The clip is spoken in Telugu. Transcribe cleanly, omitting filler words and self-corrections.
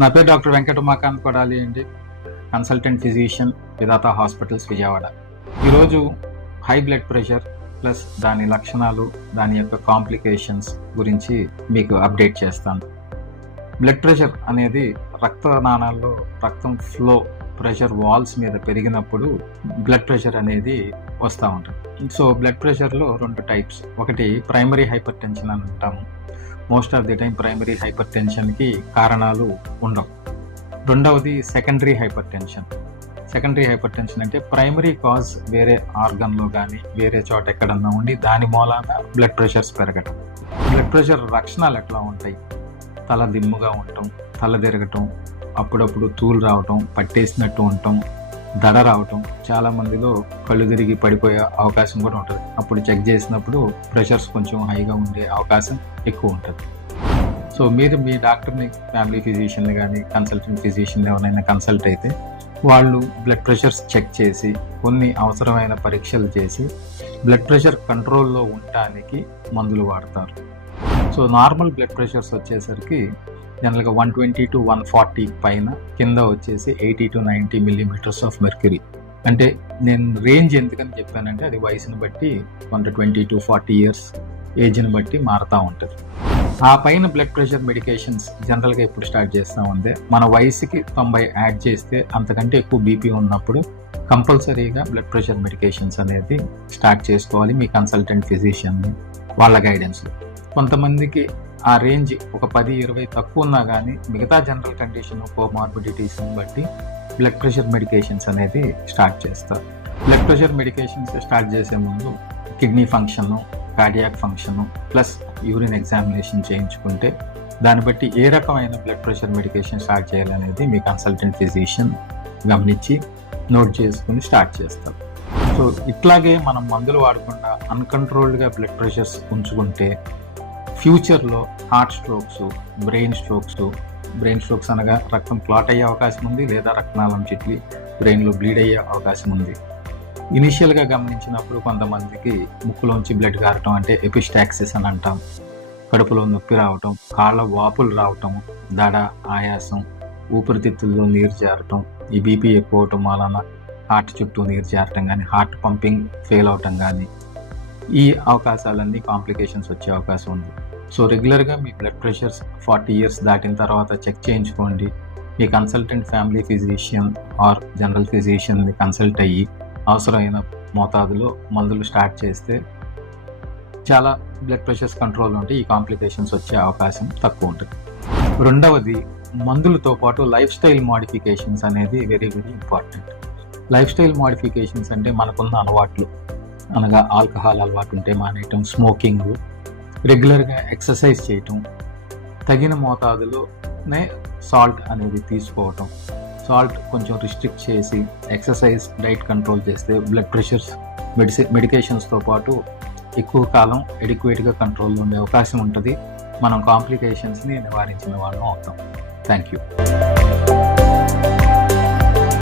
నా పేరు డాక్టర్ వెంకట ఉమాకాంత్ కొడాలి అండి, కన్సల్టెంట్ ఫిజిషియన్, విధాత హాస్పిటల్స్, విజయవాడ. ఈరోజు హై బ్లడ్ ప్రెషర్ ప్లస్ దాని లక్షణాలు, దాని యొక్క కాంప్లికేషన్స్ గురించి మీకు అప్డేట్ చేస్తాను. బ్లడ్ ప్రెషర్ అనేది రక్తనాళాల్లో రక్తం ఫ్లో ప్రెషర్ వాల్స్ మీద పెరిగినప్పుడు బ్లడ్ ప్రెషర్ అనేది వస్తూ ఉంటుంది. సో బ్లడ్ ప్రెషర్లో 2 టైప్స్. ఒకటి ప్రైమరీ హైపర్ టెన్షన్ అని అంటాము. Most of the time primary హైపర్ టెన్షన్కి కారణాలు ఉండవు. రెండవది secondary hypertension. Secondary hypertension అంటే ప్రైమరీ కాజ్ వేరే ఆర్గన్లో కానీ వేరే చోట ఎక్కడన్నా ఉండి దాని మూలాన బ్లడ్ ప్రెషర్స్ పెరగటం. బ్లడ్ ప్రెషర్ లక్షణాలు ఎట్లా ఉంటాయి? తల దిమ్ముగా ఉండటం, తల తిరగటం, అప్పుడప్పుడు తూలు రావటం, పట్టేసినట్టు ఉండటం, దడ రావటం, చాలామందిలో కళ్ళు తిరిగి పడిపోయే అవకాశం కూడా ఉంటుంది. అప్పుడు చెక్ చేసినప్పుడు ప్రెషర్స్ కొంచెం హైగా ఉండే అవకాశం ఎక్కువ ఉంటుంది. సో మీరు మీ డాక్టర్ని, ఫ్యామిలీ ఫిజిషియన్ని కానీ కన్సల్టెంట్ ఫిజిషియన్ ఎవరైనా కన్సల్ట్ అయితే వాళ్ళు బ్లడ్ ప్రెషర్స్ చెక్ చేసి కొన్ని అవసరమైన పరీక్షలు చేసి బ్లడ్ ప్రెషర్ కంట్రోల్లో ఉండటానికి మందులు వాడతారు. సో నార్మల్ బ్లడ్ ప్రెషర్స్ వచ్చేసరికి జనరల్గా 120 to 140 పైన, కింద వచ్చేసి 80 to 90 millimeters ఆఫ్ మెర్క్యూరీ. అంటే నేను రేంజ్ ఎందుకని చెప్పానంటే అది వయసుని బట్టి 20 to 40 years ఏజ్ని బట్టి మారుతూ ఉంటుంది. ఆ పైన బ్లడ్ ప్రెషర్ మెడికేషన్స్ జనరల్గా ఎప్పుడు స్టార్ట్ చేస్తామంటే మన వయసుకి 90 యాడ్ చేస్తే అంతకంటే ఎక్కువ బీపీ ఉన్నప్పుడు కంపల్సరీగా బ్లడ్ ప్రెషర్ మెడికేషన్స్ అనేది స్టార్ట్ చేసుకోవాలి మీ కన్సల్టెంట్ ఫిజిషియన్ని వాళ్ళ గైడెన్స్లో. కొంతమందికి ఆ రేంజ్ ఒక 10-20 తక్కువ ఉన్నా కానీ మిగతా జనరల్ కండిషన్, కోమార్బిడిటీస్ని బట్టి బ్లడ్ ప్రెషర్ మెడికేషన్స్ అనేది స్టార్ట్ చేస్తారు. బ్లడ్ ప్రెషర్ మెడికేషన్స్ స్టార్ట్ చేసే ముందు kidney function, cardiac function plus urine examination చేయించుకుంటే దాన్ని బట్టి ఏ రకమైన బ్లడ్ ప్రెషర్ మెడికేషన్ స్టార్ట్ చేయాలనేది మీ కన్సల్టెంట్ ఫిజిషియన్ గమనించి నోట్ చేసుకుని స్టార్ట్ చేస్తారు. సో ఇట్లాగే మనం మందులు వాడకుండా అన్కంట్రోల్డ్గా బ్లడ్ ప్రెషర్స్ ఉంచుకుంటే ఫ్యూచర్లో హార్ట్ స్ట్రోక్స్, బ్రెయిన్ స్ట్రోక్స్ అనగా రక్తం క్లాట్ అయ్యే అవకాశం ఉంది, లేదా రక్తనాళం చిట్లి బ్రెయిన్లో బ్లీడ్ అయ్యే అవకాశం ఉంది. ఇనిషియల్గా గమనించినప్పుడు కొంతమందికి ముక్కులోంచి బ్లడ్ కారటం అంటే ఎపిస్టాక్సిస్ అని అంటాం, కడుపులో నొప్పి రావటం, కాళ్ళ వాపులు రావటం, దడ, ఆయాసం, ఊపిరితిత్తుల్లో నీరు జారటం, ఈ బీపీ ఎక్కువ అవటం వలన హార్ట్ చుట్టూ నీరు జారటం కానీ, హార్ట్ పంపింగ్ ఫెయిల్ అవటం కానీ, ఈ అవకాశాలన్నీ కాంప్లికేషన్స్ వచ్చే అవకాశం ఉంది. సో రెగ్యులర్గా మీ బ్లడ్ ప్రెషర్స్ 40 years దాటిన తర్వాత చెక్ చేయించుకోండి. మీ consultant family physician or general ఫిజిషియన్ని కన్సల్ట్ అయ్యి అవసరమైన మోతాదులో మందులు స్టార్ట్ చేస్తే చాలా బ్లడ్ ప్రెషర్స్ కంట్రోల్ ఉంటే ఈ కాంప్లికేషన్స్ వచ్చే అవకాశం తక్కువ ఉంటుంది. రెండవది, మందులతో పాటు లైఫ్ స్టైల్ మోడిఫికేషన్స్ అనేది very very important. Life style modifications అంటే మనకున్న అలవాట్లు అనగా ఆల్కహాల్ అలవాటు ఉంటే మానేయటం, స్మోకింగ్, రెగ్యులర్గా ఎక్సర్సైజ్ చేయటం, తగిన మోతాదులోనే సాల్ట్ అనేది తీసుకోవటం, సాల్ట్ కొంచెం రిస్ట్రిక్ట్ చేసి ఎక్సర్సైజ్, డైట్ కంట్రోల్ చేస్తే బ్లడ్ ప్రెషర్స్ మెడికేషన్స్తో పాటు ఎక్కువ కాలం ఎడిక్వేట్గా కంట్రోల్లో ఉండే అవకాశం ఉంటుంది. మనం కాంప్లికేషన్స్ని నివారించిన వాళ్ళం అవుతాం. Thank you.